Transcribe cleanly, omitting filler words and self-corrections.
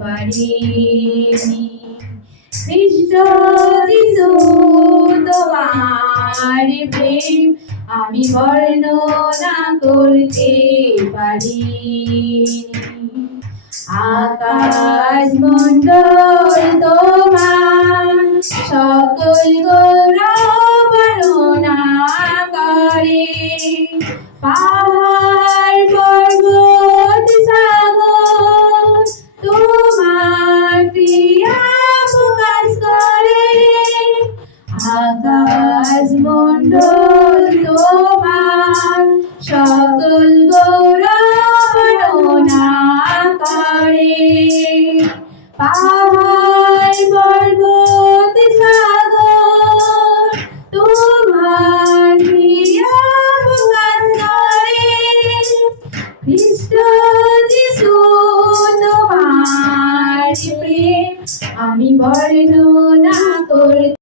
পারিনি। খ্রিস্ট যিশু তোমার প্রেম আমি বর্ণনা করতে পারিনি। আকাশ মণ্ডল তোমার সকল গৌরব বর্ণনা করে। পাহাড় পর্বত সাগর তোমার ক্রিয়া প্রকাশ করে। আকাশ মণ্ডল তোমার সকল গৌরব বর্ণনা করে। পাহাড় পর্বত সাগর তোমার ক্রিয়া প্রকাশ করে। খ্রিস্ট যিশু তোমার প্রেম আমি বর্ণনা করতে